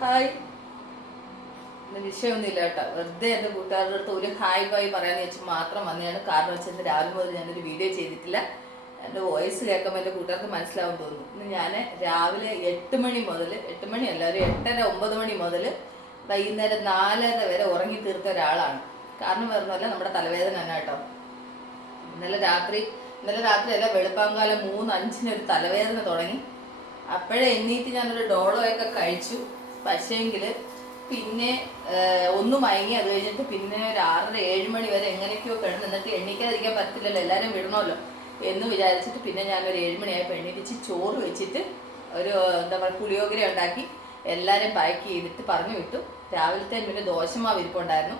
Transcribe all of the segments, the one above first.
Hi ഇന്ന് വിഷയമൊന്നുമില്ല കേട്ടോ. വെറുതെ എന്റെ കൂട്ടുകാരുടെ അടുത്ത് ഒരു ഹായ് ബായ് പറയാന്ന് വെച്ച് മാത്രം വന്നതാണ്. കാരണം വെച്ചാൽ ഇന്ന് രാവിലെ മുതൽ ഞാനൊരു വീഡിയോ ചെയ്തിട്ടില്ല. എന്റെ വോയിസ് കേൾക്കുമ്പോൾ എന്റെ കൂട്ടുകാർക്ക് മനസ്സിലാവും തോന്നുന്നു. ഇന്ന് ഞാൻ രാവിലെ എട്ട് മണി മുതൽ എട്ട് മണിയല്ല ഒരു എട്ടര ഒമ്പത് മണി മുതൽ വൈകുന്നേരം നാലര വരെ ഉറങ്ങി തീർത്ത ഒരാളാണ്. കാരണം വരുന്നതല്ല നമ്മുടെ തലവേദന തന്നെ കേട്ടോ. ഇന്നലെ രാത്രി ഇന്നലെ രാത്രി അല്ല വെളുപ്പാങ്കാലം മൂന്ന് അഞ്ചിന് ഒരു തലവേദന തുടങ്ങി. അപ്പോഴേ എണ്ണീറ്റ് ഞാനൊരു ഡോളോയൊക്കെ കഴിച്ചു. പക്ഷേങ്കിൽ പിന്നെ ഒന്ന് മയങ്ങി അത് കഴിഞ്ഞിട്ട് പിന്നെ ഒരു ആറര ഏഴ് മണി വരെ എങ്ങനെയൊക്കെയോ കിടന്ന് എന്നിട്ട് എണ്ണിക്കാതിരിക്കാൻ പറ്റില്ലല്ലോ എല്ലാവരും വിടണമല്ലോ എന്ന് വിചാരിച്ചിട്ട് പിന്നെ ഞാനൊരു ഏഴ് മണിയായപ്പോൾ എണ്ണീറ്റിച്ച് ചോറ് വെച്ചിട്ട് ഒരു എന്താ പറയുക പുളിയോഗര ഉണ്ടാക്കി എല്ലാവരും പാക്ക് ചെയ്തിട്ട് പറഞ്ഞു വിട്ടു. രാവിലത്തെ പിന്നെ ദോശമാവ് ഇരിപ്പുണ്ടായിരുന്നു.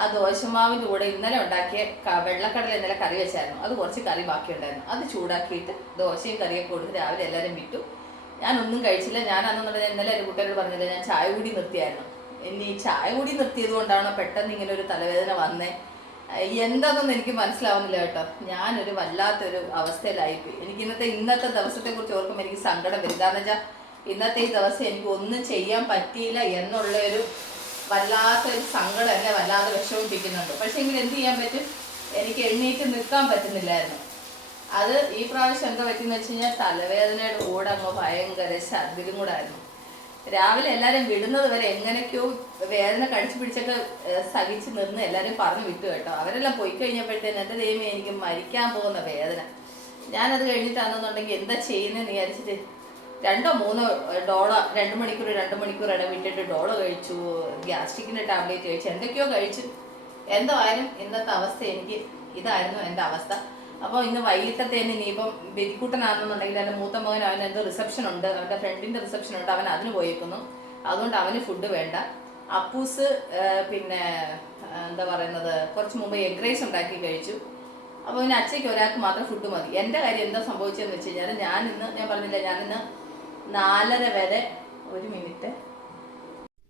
ആ ദോശമാവിന്റെ കൂടെ ഇന്നലെ ഉണ്ടാക്കിയ വെള്ളക്കടല ഇന്നലെ കറി വെച്ചായിരുന്നു. അത് കുറച്ച് കറി ബാക്കിയുണ്ടായിരുന്നു. അത് ചൂടാക്കിയിട്ട് ദോശയും കറിയൊക്കെ കൊടുത്ത് രാവിലെ എല്ലാവരും വിട്ടു. ഞാൻ ഒന്നും കഴിച്ചില്ല. ഞാൻ അന്നുള്ളത് ഇന്നലെ എന്റെ കൂട്ടുകാരോട് പറഞ്ഞില്ല ഞാൻ ചായ കൂടി നിർത്തിയായിരുന്നു. ഇനി ചായ കൂടി നിർത്തിയത് കൊണ്ടാണ് പെട്ടെന്ന് ഇങ്ങനെ ഒരു തലവേദന വന്നേ? എന്താണെന്ന് എനിക്ക് മനസ്സിലാവുന്നില്ല കേട്ടോ. ഞാനൊരു വല്ലാത്തൊരു അവസ്ഥയിലായിപ്പോയി എനിക്ക് ഇന്നത്തെ ഇന്നത്തെ ദിവസത്തെ കുറിച്ച് ഓർക്കുമ്പോൾ എനിക്ക് സങ്കടം വരും. കാരണം വെച്ചാൽ ഇന്നത്തെ ഈ ദിവസം എനിക്ക് ഒന്നും ചെയ്യാൻ പറ്റിയില്ല എന്നുള്ള ഒരു വല്ലാത്തൊരു സങ്കടം എന്നെ വല്ലാതെ വിഷമിപ്പിക്കുന്നുണ്ട്. പക്ഷെ എങ്കിൽ എന്ത് ചെയ്യാൻ പറ്റും? എനിക്ക് എണ്ണീറ്റ് നിൽക്കാൻ പറ്റുന്നില്ലായിരുന്നു. അത് ഈ പ്രാവശ്യം എന്താ പറ്റിയെന്ന് വെച്ച് കഴിഞ്ഞാൽ തലവേദനയുടെ കൂടെ അങ്ങ് ഭയങ്കര ഛർദിലും കൂടെ ആയിരുന്നു. രാവിലെ എല്ലാവരും വിടുന്നത് വരെ എങ്ങനെയൊക്കെയോ വേദന കടിച്ചു പിടിച്ചൊക്കെ സഹിച്ച് നിന്ന് എല്ലാവരും പറഞ്ഞു വിട്ടു കേട്ടോ. അവരെല്ലാം പോയി കഴിഞ്ഞപ്പോഴത്തേന് എന്റെ ദൈവമേ എനിക്ക് മരിക്കാൻ പോകുന്ന വേദന. ഞാനത് കഴിഞ്ഞിട്ടാണെന്നുണ്ടെങ്കിൽ എന്താ ചെയ്യുന്നതെന്ന് വിചാരിച്ചിട്ട് രണ്ടോ മൂന്നോ ഡോളോ രണ്ട് മണിക്കൂർ രണ്ട് മണിക്കൂർ ഇടവിട്ടിട്ട് ഡോളോ കഴിച്ചു ഗ്യാസ്ട്രിക്കിന്റെ ടാബ്ലറ്റ് കഴിച്ചു എന്തൊക്കെയോ കഴിച്ചു. എന്തോ ആയാലും ഇന്നത്തെ അവസ്ഥ എനിക്ക് ഇതായിരുന്നു എന്റെ അവസ്ഥ. അപ്പോൾ ഇന്ന് വൈകിട്ടത്തേന് ഇനിയിപ്പം ബെരിക്കൂട്ടനാണെന്നുണ്ടെങ്കിൽ എന്റെ മൂത്ത മകൻ അവൻ എന്തോ റിസപ്ഷൻ ഉണ്ട്. അവന്റെ ഫ്രണ്ടിന്റെ റിസപ്ഷൻ ഉണ്ട്. അവൻ അതിന് പോയേക്കുന്നു. അതുകൊണ്ട് അവന് ഫുഡ് വേണ്ട. അപ്പൂസ് പിന്നെ എന്താ പറയുന്നത് കുറച്ച് മുമ്പ് എഗ് റൈസ് ഉണ്ടാക്കി കഴിച്ചു. അപ്പോൾ പിന്നെ അച്ഛയ്ക്ക് ഒരാൾക്ക് മാത്രം ഫുഡ് മതി. എന്റെ കാര്യം എന്താ സംഭവിച്ചതെന്ന് വെച്ച് കഴിഞ്ഞാൽ ഞാൻ ഇന്ന് ഞാൻ പറഞ്ഞില്ല ഞാൻ ഇന്ന് നാലര വരെ ഒരു മിനിറ്റ്.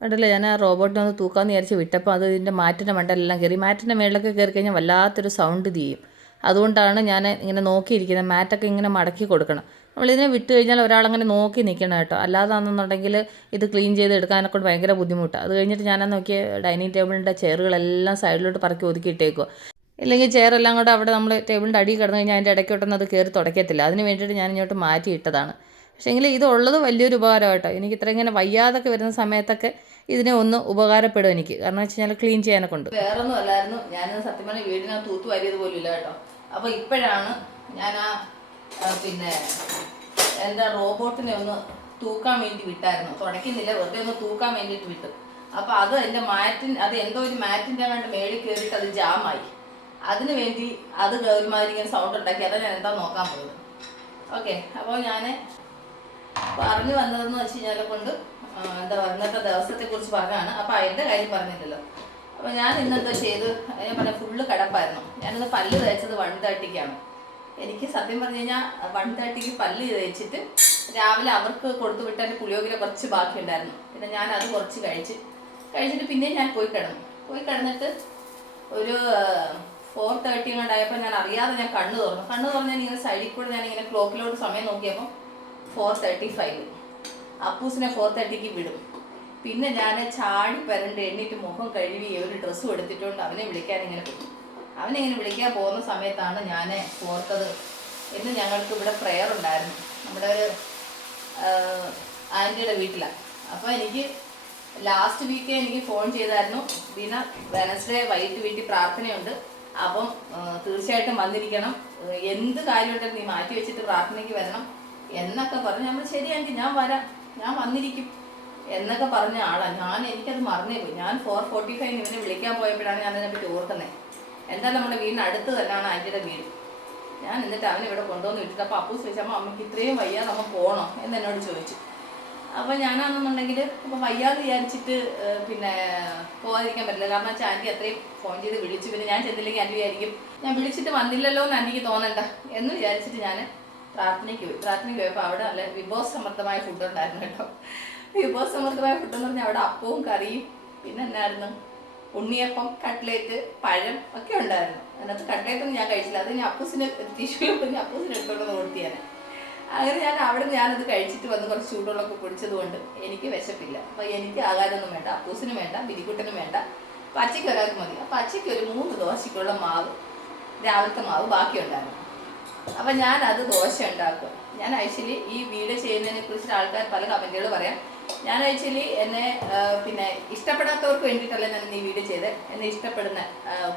കണ്ടില്ല ഞാൻ ആ റോബോട്ടിനെ ഒന്ന് തൂക്കാമെന്ന് വിചാരിച്ച് വിട്ടപ്പോൾ അത് ഇതിന്റെ മാറ്റിന്റെ മണ്ടലെല്ലാം കയറി മാറ്റിന്റെ മേളിലൊക്കെ കയറി കഴിഞ്ഞാൽ വല്ലാത്തൊരു സൗണ്ട് ചെയ്യും അതുകൊണ്ടാണ് ഞാൻ ഇങ്ങനെ നോക്കിയിരിക്കുന്നത്. മാറ്റൊക്കെ ഇങ്ങനെ മടക്കി കൊടുക്കണം. നമ്മളിതിനെ വിട്ട് കഴിഞ്ഞാൽ ഒരാളങ്ങനെ നോക്കി നിൽക്കണം കേട്ടോ. അല്ലാതാണെന്നുണ്ടെങ്കിൽ ഇത് ക്ലീൻ ചെയ്ത് എടുക്കാനൊക്കെ ഭയങ്കര ബുദ്ധിമുട്ടാണ് അത് കഴിഞ്ഞിട്ട് ഞാൻ നോക്കിയ ഡൈനിങ് ടേബിളിന്റെ ചെയറുകളെല്ലാം സൈഡിലോട്ട് പറക്കി ഒതുക്കി ഇട്ടേക്കുക ഇല്ലെങ്കിൽ ചെയറെല്ലാം കൂടെ അവിടെ നമ്മൾ ടേബിളിന്റെ അടിയിൽ കിടന്നു കഴിഞ്ഞാൽ അതിന്റെ ഇടയ്ക്കോട്ടൊന്നും അത് കയറി തുടക്കത്തില്ല അതിന് വേണ്ടിയിട്ട് ഞാൻ ഇങ്ങോട്ട് മാറ്റി ഇട്ടതാണ്. പക്ഷേങ്കിൽ ഇതുള്ളത് വലിയൊരു ഉപകാരം കേട്ടോ. എനിക്ക് ഇത്ര ഇങ്ങനെ വയ്യാതൊക്കെ വരുന്ന സമയത്തൊക്കെ ഇതിനെ ഒന്ന് ഉപകാരപ്പെടും എനിക്ക്. കാരണം വെച്ച് കഴിഞ്ഞാൽ ക്ലീൻ ചെയ്യാനൊക്കെ ഉണ്ട്. വേറെ ഒന്നും അല്ലായിരുന്നു. ഞാനത് സത്യം പറഞ്ഞാൽ വീടിനകത്ത് തൂത്ത് വാരിയത് പോലും ഇല്ല കേട്ടോ. അപ്പോൾ ഇപ്പോഴാണ് ഞാൻ ആ പിന്നെ എന്താ റോബോട്ടിനെ ഒന്ന് തൂക്കാൻ വേണ്ടി വിട്ടായിരുന്നു. തുടയ്ക്കുന്നില്ല വെറുതെ ഒന്ന് തൂക്കാൻ വേണ്ടിട്ട് വിട്ടു. അപ്പോൾ അത് എന്റെ മാറ്റിൻ അത് എന്തോ ഒരു മാറ്റിന്റെ കണ്ട് മേളിൽ കയറിയിട്ട് അത് ജാമായി. അതിന് വേണ്ടി അത് ഒരുമാതിരി ഇങ്ങനെ സൗണ്ട് ഉണ്ടാക്കി. അതാണ് ഞാൻ എന്താ നോക്കാൻ പോയത്. ഓക്കെ അപ്പോൾ ഞാൻ പറഞ്ഞു വന്നതെന്ന് വെച്ച് കഴിഞ്ഞാൽ കൊണ്ട് എന്താ ഇന്നത്തെ ദിവസത്തെ കുറിച്ച് പറഞ്ഞാണ് അപ്പോൾ അതിന്റെ കാര്യം പറഞ്ഞില്ലല്ലോ. അപ്പോൾ ഞാൻ ഇന്നെന്തോ ചെയ്ത്? ഞാൻ പറഞ്ഞ ഫുള്ള് കിടപ്പായിരുന്നു. ഞാനിന്ന് പല്ല് തേച്ചത് വൺ തേർട്ടിക്കാണ് എനിക്ക് സത്യം പറഞ്ഞു കഴിഞ്ഞാൽ വൺ തേർട്ടിക്ക് പല്ല് തേച്ചിട്ട് രാവിലെ അവർക്ക് കൊടുത്തു വിട്ട് എന്റെ പുളിയോഗില കുറച്ച് ബാക്കിയുണ്ടായിരുന്നു. പിന്നെ ഞാൻ അത് കുറച്ച് കഴിച്ച് കഴിച്ചിട്ട് പിന്നെ ഞാൻ പോയി കിടന്നു. പോയി കിടന്നിട്ട് ഒരു ഫോർ തേർട്ടി കണ്ടായപ്പോൾ ഞാൻ അറിയാതെ ഞാൻ കണ്ണു തുറന്നു. കണ്ണു തുറന്ന് ഇങ്ങനെ സൈഡിൽ കൂടെ ഞാൻ ഇങ്ങനെ ക്ലോക്കിലോട്ട് സമയം നോക്കിയപ്പോൾ ഫോർ തേർട്ടി ഫൈവ് അപ്പൂസിനെ ഫോർ തേർട്ടിക്ക് വിടും. പിന്നെ ഞാൻ ചാടി പരണ്ട് എണ്ണീറ്റ് മുഖം കഴുകി ഒരു ഡ്രസ്സും എടുത്തിട്ടുണ്ട് അവനെ വിളിക്കാൻ ഇങ്ങനെ പോയി. അവനെ ഇങ്ങനെ വിളിക്കാൻ പോകുന്ന സമയത്താണ് ഞാൻ ഓർത്തത്. ഇന്ന് ഞങ്ങൾക്ക് ഇവിടെ പ്രെയർ ഉണ്ടായിരുന്നു. നമ്മുടെ ഒരു ആന്റിയുടെ വീട്ടിലാണ് അപ്പോൾ എനിക്ക് ലാസ്റ്റ് വീക്ക് എനിക്ക് ഫോൺ ചെയ്തായിരുന്നു. ദീന വെനസ്ഡേ വൈകിട്ട് വീട്ടിൽ പ്രാർത്ഥനയുണ്ട്. അപ്പം തീർച്ചയായിട്ടും വന്നിരിക്കണം. എന്ത് കാര്യമുണ്ടെങ്കിലും നീ മാറ്റി വെച്ചിട്ട് പ്രാർത്ഥനയ്ക്ക് വരണം എന്നൊക്കെ പറഞ്ഞു. നമ്മൾ ശരിയാണെങ്കിൽ ഞാൻ വരാം. ഞാൻ വന്നിരിക്കും. എന്നൊക്കെ പറഞ്ഞ ആളാണ് ഞാൻ എനിക്കത് മറന്നേ പോയി. ഞാൻ ഫോർ ഫോർട്ടി ഫൈവ് ഇവനെ വിളിക്കാൻ പോയപ്പോഴാണ് ഞാൻ അതിനെപ്പറ്റി ഓർക്കുന്നത് എന്താ നമ്മുടെ വീടിന് അടുത്ത് തന്നെയാണ് ആന്റിയുടെ വീട്? ഞാൻ എന്നിട്ട് അവനെ ഇവിടെ കൊണ്ടുവന്ന് വിട്ടിട്ട് അപ്പോൾ അപ്പൂസ് ചോദിച്ചപ്പോൾ അമ്മയ്ക്ക് ഇത്രയും വയ്യാതെ നമ്മൾ പോകണോ എന്ന് എന്നോട് ചോദിച്ചു. അപ്പോൾ ഞാനാണെന്നുണ്ടെങ്കിൽ അപ്പോൾ വയ്യാതെ വിചാരിച്ചിട്ട് പിന്നെ പോകാതിരിക്കാൻ പറ്റില്ല. കാരണം വെച്ചാൽ ആന്റി അത്രയും ഫോൺ ചെയ്ത് വിളിച്ചു. പിന്നെ ഞാൻ ചെന്നില്ലെങ്കിൽ ആന്റി വിചാരിക്കും ഞാൻ വിളിച്ചിട്ട് വന്നില്ലല്ലോ എന്ന് ആന്റിക്ക് തോന്നണ്ട. എന്ന് വിചാരിച്ചിട്ട് ഞാൻ പ്രാർത്ഥനയ്ക്ക് പോയി. പ്രാർത്ഥനയ്ക്ക് പോയപ്പോൾ അവിടെ നല്ല വിഭവസമൃദ്ധമായ ഫുഡ് ഉണ്ടായിരുന്നു കേട്ടോ. വിഭവസമൃദ്ധമായ എന്ന് പറഞ്ഞാൽ അവിടെ അപ്പവും കറിയും പിന്നെ എന്നായിരുന്നു ഉണ്ണിയപ്പം കട്ട്ലേറ്റ് പഴം ഒക്കെ ഉണ്ടായിരുന്നു. അതിനകത്ത് കട്ട്ലേറ്റ് ഒന്നും ഞാൻ കഴിച്ചില്ല. അത് ഞാൻ അപ്പൂസിന് ടിഷ്യൂലും പിന്നെ അപ്പൂസിന് എടുത്തോണ്ട് കൊടുത്തിയാണ് അങ്ങനെ ഞാൻ അവിടെ ഞാനത് കഴിച്ചിട്ട് വന്ന് കുറച്ച് ചൂടുവെള്ളമൊക്കെ പൊടിച്ചത് കൊണ്ട് എനിക്ക് വിശപ്പില്ല. അപ്പം എനിക്ക് ആകാരൊന്നും വേണ്ട അപ്പൂസിനും വേണ്ട ബിരിക്കുട്ടനും വേണ്ട. പച്ചയ്ക്ക് ഒരാൾക്ക് മതി. അപ്പം പച്ചയ്ക്ക് ഒരു മൂന്ന് ദോശയ്ക്കുള്ള മാവ് രാവിലത്തെ മാവ് ബാക്കിയുണ്ടായിരുന്നു. അപ്പം ഞാനത് ദോശ ഉണ്ടാക്കും. ഞാൻ ആക്ച്വലി ഈ വീട് ചെയ്യുന്നതിനെ കുറിച്ച് ആൾക്കാർ പല കമന്റുകൾ പറയാം. ഞാൻ ആക്ച്വലി എന്നെ പിന്നെ ഇഷ്ടപ്പെടാത്തവർക്ക് വേണ്ടിയിട്ടല്ല ഞാൻ ഈ വീഡിയോ ചെയ്ത് എന്നെ ഇഷ്ടപ്പെടുന്ന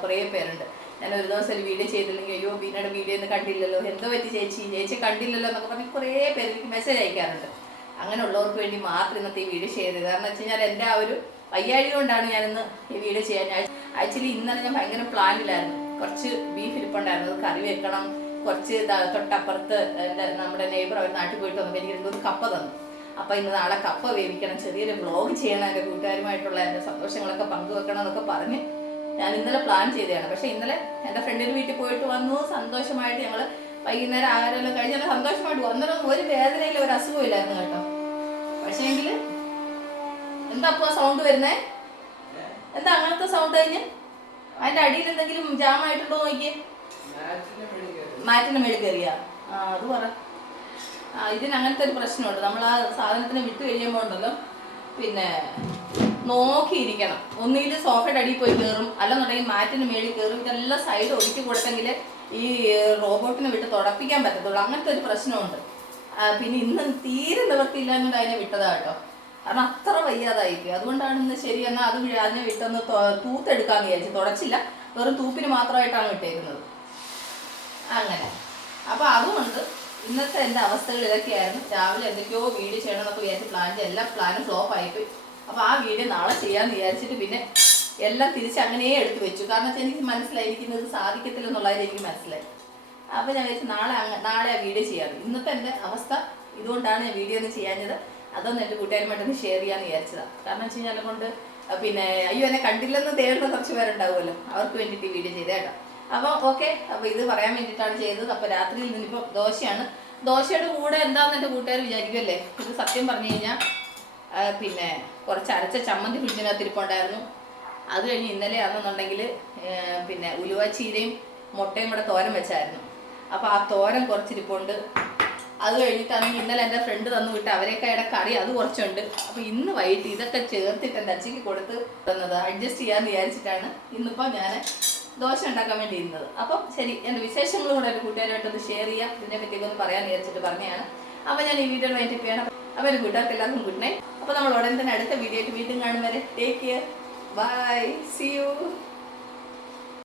കുറേ പേരുണ്ട്. ഞാൻ ഒരു ദിവസം ഒരു വീഡിയോ ചെയ്തില്ലെങ്കിൽ അയ്യോ ബീനയുടെ വീഡിയോ ഒന്നും കണ്ടില്ലല്ലോ. എന്തോ പറ്റി ചേച്ചി? ചേച്ചി കണ്ടില്ലല്ലോ എന്നൊക്കെ പറഞ്ഞ് കുറേ പേര് എനിക്ക് മെസ്സേജ് അയക്കാറുണ്ട്. അങ്ങനെയുള്ളവർക്ക് വേണ്ടി മാത്രം ഇന്നത്തെ ഈ വീഡിയോ ചെയ്തത്. കാരണം വെച്ച് കഴിഞ്ഞാൽ എന്റെ ആ ഒരു വയ്യാഴി കൊണ്ടാണ് ഞാനിന്ന് ഈ വീഡിയോ ചെയ്യാൻ. ആക്ച്വലി ഇന്നലെ ഞാൻ ഭയങ്കര പ്ലാനിലായിരുന്നു കുറച്ച് ബീഫ് ഇരിപ്പുണ്ടായിരുന്നു. അത് കറി വെക്കണം. കുറച്ച് തൊട്ടപ്പുറത്ത് എന്റെ നമ്മുടെ നെയ്ബർ അവർ നാട്ടിൽ പോയിട്ട് വന്നപ്പോൾ എനിക്ക് ഒരു കപ്പ തന്നു. അപ്പം ഇന്ന് നാളെ കപ്പ വേവിക്കണം. ചെറിയൊരു ബ്ലോഗ് ചെയ്യണം. എന്റെ കൂട്ടുകാരുമായിട്ടുള്ള എന്റെ സന്തോഷങ്ങളൊക്കെ പങ്കുവെക്കണം എന്നൊക്കെ പറഞ്ഞ് ഞാൻ ഇന്നലെ പ്ലാൻ ചെയ്തതാണ്. പക്ഷെ ഇന്നലെ എന്റെ ഫ്രണ്ടിന്റെ വീട്ടിൽ പോയിട്ട് വന്നു. സന്തോഷമായിട്ട് ഞങ്ങൾ വൈകുന്നേരം ആഹാരമെല്ലാം നല്ല സന്തോഷമായിട്ട് വന്നാലും ഒരു വേദനയില്ല ഒരു അസുഖമില്ലായിരുന്നു കേട്ടോ. പക്ഷേങ്കിൽ എന്താ അപ്പോൾ സൗണ്ട് വരുന്നേ? എന്താ അങ്ങനത്തെ സൗണ്ട് കഴിഞ്ഞ്? അതിന്റെ അടിയിൽ എന്തെങ്കിലും ജാമായിട്ടുണ്ടോ നോക്കിയേ. മാറ്റിന് മേളിൽ കയറിയാ ആ അത് പറ. ഇതിന് അങ്ങനത്തെ ഒരു പ്രശ്നമുണ്ട്. നമ്മൾ ആ സാധനത്തിന് വിട്ട് കഴിയുമ്പോൾ ഉണ്ടല്ലോ പിന്നെ നോക്കിയിരിക്കണം. ഒന്നുകിൽ സോഫയുടെ അടിയിൽ പോയി കയറും അല്ലെന്നുണ്ടെങ്കിൽ മാറ്റിന് മേളിൽ കയറും. ഇതെല്ലാം സൈഡ് ഒതുക്കി കൊടുത്തെങ്കിൽ ഈ റോബോട്ടിനെ വിട്ട് തുടപ്പിക്കാൻ പറ്റത്തുള്ളൂ. അങ്ങനത്തെ ഒരു പ്രശ്നമുണ്ട്. പിന്നെ ഇന്ന് തീരെ നിവർത്തിയില്ലാഞ്ഞുകൊണ്ട് അതിനെ വിട്ടതാ കേട്ടോ. കാരണം അത്ര വയ്യാതായിരിക്കും. അതുകൊണ്ടാണ് ഇന്ന് ശരി എന്നാൽ അത് അതിനെ വിട്ടൊന്ന് തൂത്തെടുക്കാൻ വിചാരിച്ചു തുടച്ചില്ല. വെറും തൂപ്പിന് മാത്രമായിട്ടാണ് വിട്ടേക്കുന്നത്. അങ്ങനെ. അപ്പോൾ അതുകൊണ്ട് ഇന്നത്തെ എന്റെ അവസ്ഥകൾ ഇതൊക്കെയായിരുന്നു. രാവിലെ എന്തൊക്കെയോ വീഡിയോ ചെയ്യണം എന്നൊക്കെ വിചാരിച്ച് ചെയ്ത് എല്ലാ പ്ലാനും ഫ്ലോപ്പ് ആയിപ്പോയി. അപ്പോൾ ആ വീഡിയോ നാളെ ചെയ്യാമെന്ന് വിചാരിച്ചിട്ട് പിന്നെ എല്ലാം തിരിച്ച് അങ്ങനെ എടുത്തു വെച്ചു. കാരണം വെച്ചാൽ എനിക്ക് മനസ്സിലായി എനിക്കിന്നത് സാധിക്കത്തില്ല എന്നുള്ളത് എനിക്ക് മനസ്സിലായി. അപ്പോൾ ഞാൻ വിചാരിച്ചു നാളെ നാളെ ആ വീഡിയോ ചെയ്യാറ് ഇന്നത്തെ എന്റെ അവസ്ഥ ഇതുകൊണ്ടാണ് ഞാൻ വീഡിയോ ഒന്ന് ചെയ്യാഞ്ഞത്. അതൊന്ന് എന്റെ കൂട്ടുകാരുമായിട്ടൊന്ന് ഷെയർ ചെയ്യാന്ന് വിചാരിച്ചതാണ് കാരണം വെച്ച് കഴിഞ്ഞാൽ കൊണ്ട് പിന്നെ അയ്യോ എന്നെ കണ്ടില്ലെന്ന് തേടുന്ന കുറച്ച് പേരുണ്ടാവുമല്ലോ. അവർക്ക് വേണ്ടിയിട്ട് വീഡിയോ ചെയ്തേ അപ്പോൾ ഓക്കെ അപ്പോൾ ഇത് പറയാൻ വേണ്ടിയിട്ടാണ് ചെയ്തത്. അപ്പോൾ രാത്രിയിൽ നിന്നിപ്പോൾ ദോശയാണ്. ദോശയുടെ കൂടെ എന്താണെന്ന് എന്റെ കൂട്ടുകാർ വിചാരിക്കുമല്ലേ ഇത് സത്യം പറഞ്ഞു കഴിഞ്ഞാൽ പിന്നെ കുറച്ച് അരച്ച ചമ്മന്തി ഫ്രിഡ്ജിനകത്ത് ഇരിപ്പുണ്ടായിരുന്നു. അത് കഴിഞ്ഞ് ഇന്നലെ ആണെന്നുണ്ടെങ്കിൽ പിന്നെ ഉലുവ ചീരയും മുട്ടയും കൂടെ തോരൻ വെച്ചായിരുന്നു. അപ്പോൾ ആ തോരൻ കുറച്ചിരിപ്പുണ്ട്. അത് കഴിഞ്ഞിട്ടാണെങ്കിൽ ഇന്നലെ എന്റെ ഫ്രണ്ട് തന്നു വിട്ട് അവരെയൊക്കെ കറി അത് കുറച്ചുണ്ട്. അപ്പോൾ ഇന്ന് വൈകിട്ട് ഇതൊക്കെ ചേർത്തിട്ട് എന്റെ അച്ഛക്ക് കൊടുത്ത് തന്നത്. അഡ്ജസ്റ്റ് ചെയ്യാമെന്ന് വിചാരിച്ചിട്ടാണ്. ഇന്നിപ്പോൾ ഞാൻ ദോശ ഉണ്ടാക്കാൻ വേണ്ടി ഇരുന്നത്. അപ്പം ശരി എന്റെ വിശേഷങ്ങളും കൂടെ എന്റെ കൂട്ടുകാരുമായിട്ടൊന്ന് ഷെയർ ചെയ്യാം. ഇതിനെ പറ്റി ഒന്ന് പറയാൻ വിചാരിച്ചിട്ട് പറഞ്ഞതാണ്. അപ്പം ഞാൻ ഈ വീഡിയോ വേണ്ടി ചെയ്യണം. അപ്പോൾ എന്റെ കൂട്ടുകാർക്ക് എല്ലാവർക്കും ഗുഡ് നൈറ്റ് അപ്പോൾ നമ്മൾ ഉടനെ തന്നെ അടുത്ത വീഡിയോ ആയിട്ട് വീണ്ടും കാണും വരെ. Take care bye see you